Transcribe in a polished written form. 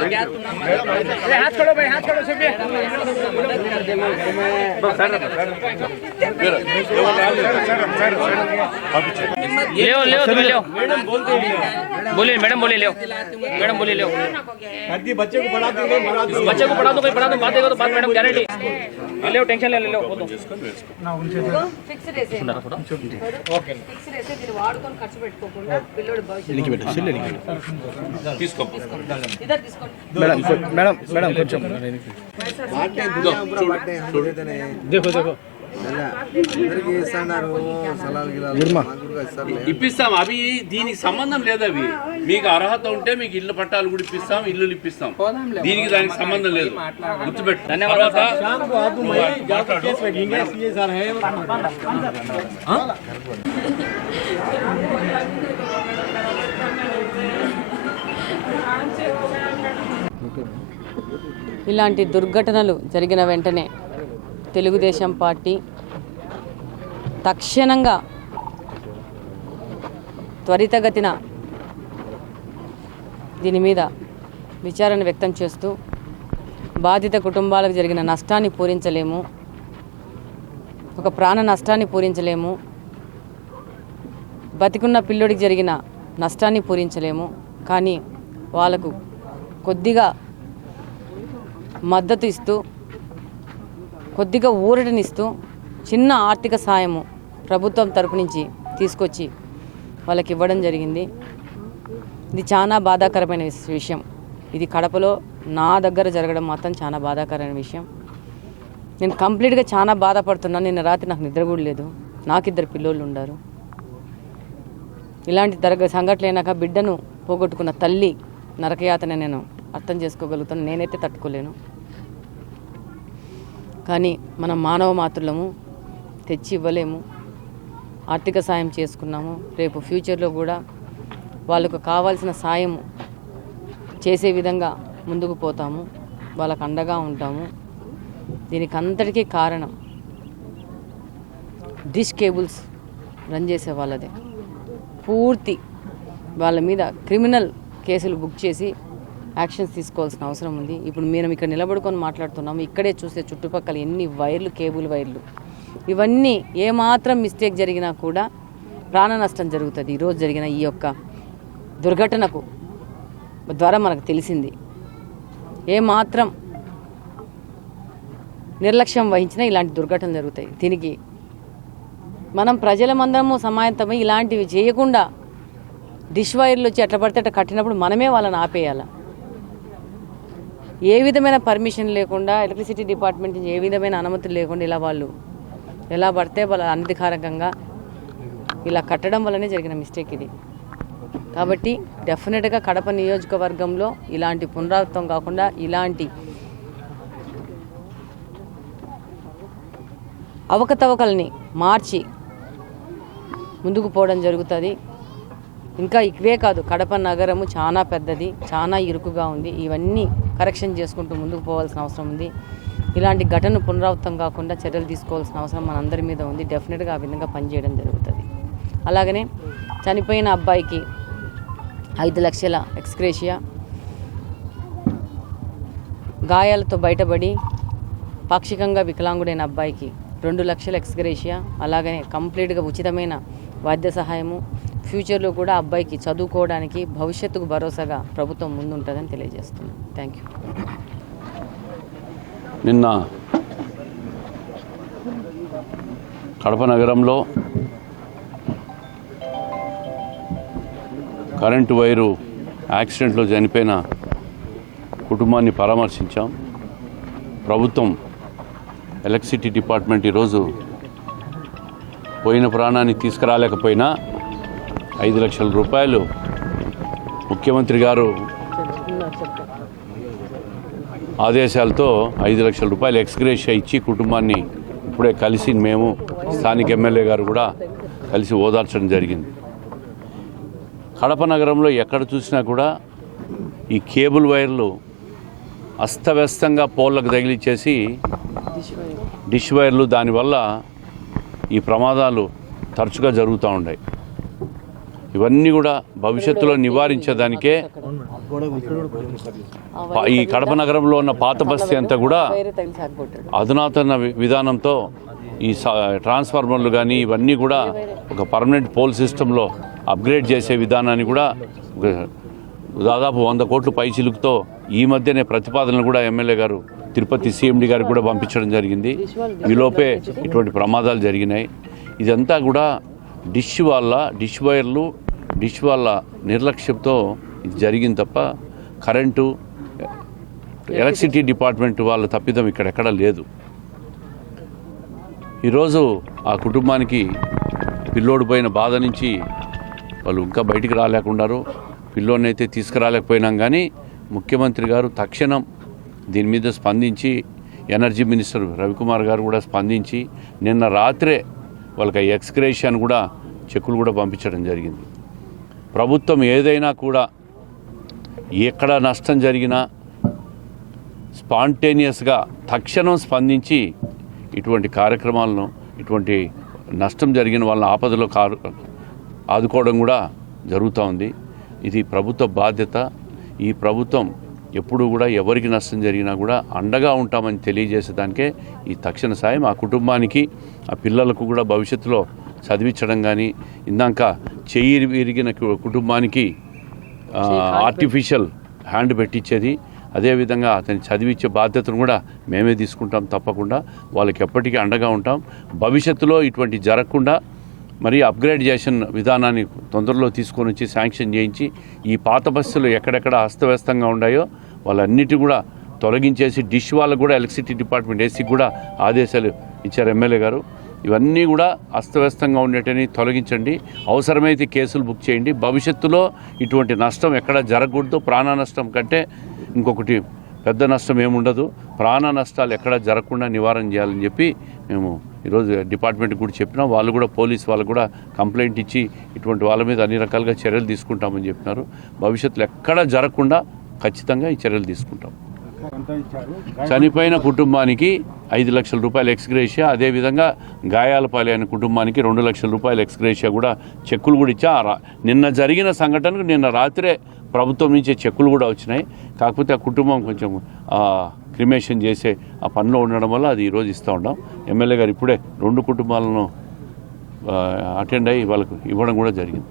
हाथ छोड़ो भाई, हाथ छोड़ो सभी। ले तुम ले बोलिए मैडम, बोलिए ले मैडम, बोलिए ले बच्चे को पढ़ा दो, कोई पढ़ा दो, बात देगा तो बात मैडम गारंटी ले, टेंशन ले लो मैडम मैडम కొంచెం देखो देखो ఇప్పిస్తాం. అవి దీనికి సంబంధం లేదు. అవి మీకు అర్హత ఉంటే మీకు ఇల్లు పట్టాలు కూడా ఇప్పిస్తాం, ఇల్లు ఇప్పిస్తాం. దీనికి దానికి సంబంధం లేదు, గుర్తుపెట్టు. ఇలాంటి దుర్ఘటనలు జరిగిన వెంటనే తెలుగుదేశం పార్టీ తక్షణంగా త్వరితగతిన దీని మీద విచారణ వ్యక్తం చేస్తూ బాధిత కుటుంబాలకు జరిగిన నష్టాన్ని పూరించలేము, ఒక ప్రాణ నష్టాన్ని పూరించలేము, బతికున్న పిల్లోడికి జరిగిన నష్టాన్ని పూరించలేము, కానీ వాళ్ళకు కొద్దిగా మద్దతు ఇస్తూ, కొద్దిగా ఊరటనిస్తూ చిన్న ఆర్థిక సాయము ప్రభుత్వం తరపు నుంచి తీసుకొచ్చి వాళ్ళకి ఇవ్వడం జరిగింది. ఇది చాలా బాధాకరమైన విషయం. ఇది కడపలో నా దగ్గర జరగడం మాత్రం చాలా బాధాకరమైన విషయం. నేను కంప్లీట్గా చాలా బాధపడుతున్నాను. నిన్న రాత్రి నాకు నిద్ర కూడా లేదు. నాకు 2 పిల్లోళ్ళు ఉన్నారు. ఇలాంటి సంఘటనలు అయినాక బిడ్డను పోగొట్టుకున్న తల్లి నరకయాతన నేను అర్థం చేసుకోగలుగుతాను. నేనైతే తట్టుకోలేను. కానీ మనం మానవ మాతృలము, తెచ్చి ఇవ్వలేము. ఆర్థిక సాయం చేసుకున్నాము. రేపు ఫ్యూచర్లో కూడా వాళ్ళకు కావాల్సిన సాయం చేసే విధంగా ముందుకు పోతాము, వాళ్ళకు అండగా ఉంటాము. దీనికి అంతటికీ కారణం డిష్ కేబుల్స్ రన్ చేసే వాళ్ళదే. పూర్తి వాళ్ళ మీద క్రిమినల్ కేసులు బుక్ చేసి యాక్షన్స్ తీసుకోవాల్సిన అవసరం ఉంది. ఇప్పుడు మేము ఇక్కడ నిలబడుకొని మాట్లాడుతున్నాము. ఇక్కడే చూస్తే చుట్టుపక్కల ఎన్ని వైర్లు, కేబుల్ వైర్లు, ఇవన్నీ ఏమాత్రం మిస్టేక్ జరిగినా కూడా ప్రాణ నష్టం జరుగుతుంది. ఈరోజు జరిగిన ఈ యొక్క దుర్ఘటనకు ద్వారా మనకు తెలిసింది. ఏమాత్రం నిర్లక్ష్యం వహించినా ఇలాంటి దుర్ఘటనలు జరుగుతాయి. దీనికి మనం ప్రజలమందరము సమాయత్తమై ఇలాంటివి చేయకుండా డిష్ వైర్లు వచ్చి ఎట్లా పడితే అట్లా కట్టినప్పుడు మనమే వాళ్ళని ఆపేయాలి. ఏ విధమైన పర్మిషన్ లేకుండా, ఎలక్ట్రిసిటీ డిపార్ట్మెంట్ నుంచి ఏ విధమైన అనుమతులు లేకుండా ఇలా వాళ్ళు ఎలా పడితే వాళ్ళ అనధికారికంగా ఇలా కట్టడం వల్లనే జరిగిన మిస్టేక్ ఇది. కాబట్టి డెఫినెట్గా కడప నియోజకవర్గంలో ఇలాంటి పునరావృతం కాకుండా ఇలాంటి అవకతవకల్ని మార్చి ముందుకు పోవడం జరుగుతుంది. ఇంకా ఇవే కాదు, కడప నగరము చాలా పెద్దది, చాలా ఇరుకుగా ఉంది. ఇవన్నీ కరెక్షన్ చేసుకుంటూ ముందుకు పోవాల్సిన అవసరం ఉంది. ఇలాంటి ఘటన పునరావృతం కాకుండా చర్యలు తీసుకోవాల్సిన అవసరం మనందరి మీద ఉంది. డెఫినెట్గా ఆ విధంగా పనిచేయడం జరుగుతుంది. అలాగనే చనిపోయిన అబ్బాయికి 5 లక్షల ఎక్స్గ్రేషియా, గాయాలతో బయటపడి పాక్షికంగా వికలాంగుడైన అబ్బాయికి 2 లక్షల ఎక్స్గ్రేషియా, అలాగనే కంప్లీట్గా ఉచితమైన వైద్య సహాయము, ఫ్యూచర్లో కూడా అబ్బాయికి చదువుకోవడానికి భవిష్యత్తుకు భరోసాగా ప్రభుత్వం ముందుంటుందని తెలియజేస్తున్నాను. Thank you. నిన్న కడప నగరంలో కరెంటు వైరు యాక్సిడెంట్లో చనిపోయిన కుటుంబాన్ని పరామర్శించాం. ప్రభుత్వం ఎలక్ట్రిసిటీ డిపార్ట్మెంట్ ఈరోజు పోయిన ప్రాణాన్ని తీసుకురాలేకపోయినా 5 లక్షల రూపాయలు ముఖ్యమంత్రి గారు ఆదేశాలతో 5 లక్షల రూపాయలు ఎక్స్గ్రేషియా ఇచ్చి కుటుంబాన్ని ఇప్పుడే కలిసి మేము స్థానిక ఎమ్మెల్యే గారు కూడా కలిసి ఓదార్చడం జరిగింది. కడప నగరంలో ఎక్కడ చూసినా కూడా ఈ కేబుల్ వైర్లు అస్తవ్యస్తంగా పోల్లకు తగిలిచ్చేసి డిష్ వైర్లు, దానివల్ల ఈ ప్రమాదాలు తరచుగా జరుగుతూ ఉన్నాయి. ఇవన్నీ కూడా భవిష్యత్తులో నివారించేదానికే ఈ కడప నగరంలో ఉన్న పాత బస్తీ అంతా కూడా అధునాతన విధానంతో ఈ ట్రాన్స్ఫార్మర్లు కానీ ఇవన్నీ కూడా ఒక పర్మనెంట్ పోల్ సిస్టంలో అప్గ్రేడ్ చేసే విధానాన్ని కూడా దాదాపు 100 కోట్ల పైచిలుకుతో ఈ మధ్యనే ప్రతిపాదనలు కూడా ఎమ్మెల్యే గారు తిరుపతి సిఎండి గారికి కూడా పంపించడం జరిగింది. ఈలోపే ఇటువంటి ప్రమాదాలు జరిగినాయి. ఇదంతా కూడా డిష్ వైర్లు డిష్ వాళ్ళ నిర్లక్ష్యంతో ఇది జరిగింది తప్ప కరెంటు ఎలక్ట్రిసిటీ డిపార్ట్మెంట్ వాళ్ళ తప్పిదం ఇక్కడెక్కడా లేదు. ఈరోజు ఆ కుటుంబానికి పిల్లోడిపోయిన బాధ నుంచి వాళ్ళు ఇంకా బయటికి రాలేకున్నారు. పిల్లోడిని అయితే తీసుకురాలేకపోయినాం, కానీ ముఖ్యమంత్రి గారు తక్షణం దీని మీద స్పందించి ఎనర్జీ మినిస్టర్ రవికుమార్ గారు కూడా స్పందించి నిన్న రాత్రే వాళ్ళకి ఎక్స్గ్రేషన్ కూడా చెక్కులు కూడా పంపించడం జరిగింది. ప్రభుత్వం ఏదైనా కూడా ఎక్కడ నష్టం జరిగినా స్పాంటేనియస్గా తక్షణం స్పందించి ఇటువంటి కార్యక్రమాలను ఇటువంటి నష్టం జరిగిన వాళ్ళని ఆపదలో ఆదుకోవడం కూడా జరుగుతూ ఉంది. ఇది ప్రభుత్వ బాధ్యత. ఈ ప్రభుత్వం ఎప్పుడు కూడా ఎవరికి నష్టం జరిగినా కూడా అండగా ఉంటామని తెలియజేసేదానికే ఈ తక్షణ సాయం. ఆ కుటుంబానికి ఆ పిల్లలకు కూడా భవిష్యత్తులో చదివించడం కానీ, ఇందాక చెయ్యి విరిగిన కుటుంబానికి ఆర్టిఫిషియల్ హ్యాండ్ పెట్టించేది, అదేవిధంగా అతన్ని చదివించే బాధ్యతను కూడా మేమే తీసుకుంటాం. తప్పకుండా వాళ్ళకి ఎప్పటికీ అండగా ఉంటాం. భవిష్యత్తులో ఇటువంటి జరగకుండా మరి అప్గ్రేడేషన్ విధానాన్ని తొందరలో తీసుకొని వచ్చి శాంక్షన్ చేయించి ఈ పాత బస్సులు ఎక్కడెక్కడ అస్తవ్యస్తంగా ఉన్నాయో వాళ్ళన్నిటి కూడా తొలగించేసి డిష్ వాళ్ళకు కూడా ఎలక్ట్రిసిటీ డిపార్ట్మెంట్ ఏసీకి కూడా ఆదేశాలు ఇచ్చారు ఎమ్మెల్యే గారు. ఇవన్నీ కూడా అస్తవ్యస్తంగా ఉండేటని తొలగించండి, అవసరమైతే కేసులు బుక్ చేయండి. భవిష్యత్తులో ఇటువంటి నష్టం ఎక్కడ జరగకూడదు. ప్రాణ నష్టం కంటే ఇంకొకటి పెద్ద నష్టం ఏముండదు. ప్రాణ నష్టాలు ఎక్కడ జరగకుండా నివారణ చేయాలని చెప్పి మేము ఈరోజు డిపార్ట్మెంట్కి కూడా చెప్పినాం. వాళ్ళు కూడా పోలీస్ వాళ్ళు కూడా కంప్లైంట్ ఇచ్చి ఇటువంటి వాళ్ళ మీద అన్ని రకాలుగా చర్యలు తీసుకుంటామని చెప్పినారు. భవిష్యత్తులో ఎక్కడ జరగకుండా ఖచ్చితంగా ఈ చర్యలు తీసుకుంటాం. చనిపోయిన కుటుంబానికి 5 లక్షల రూపాయలు ఎక్స్గ్రేషియా, అదేవిధంగా గాయాల పాలైన కుటుంబానికి 2 లక్షల రూపాయలు ఎక్స్గ్రేషియా కూడా చెక్కులు కూడా ఇచ్చా. నిన్న జరిగిన సంఘటనకు నిన్న రాత్రే ప్రభుత్వం నుంచి చెక్కులు కూడా వచ్చినాయి. కాకపోతే ఆ కుటుంబం కొంచెం క్రిమేషన్ చేసే ఆ పనిలో ఉండడం వల్ల అది ఈరోజు ఇస్తూ ఉన్నాం. ఎమ్మెల్యే గారు ఇప్పుడే 2 కుటుంబాలను అటెండ్ అయ్యి వాళ్ళకు ఇవ్వడం కూడా జరిగింది.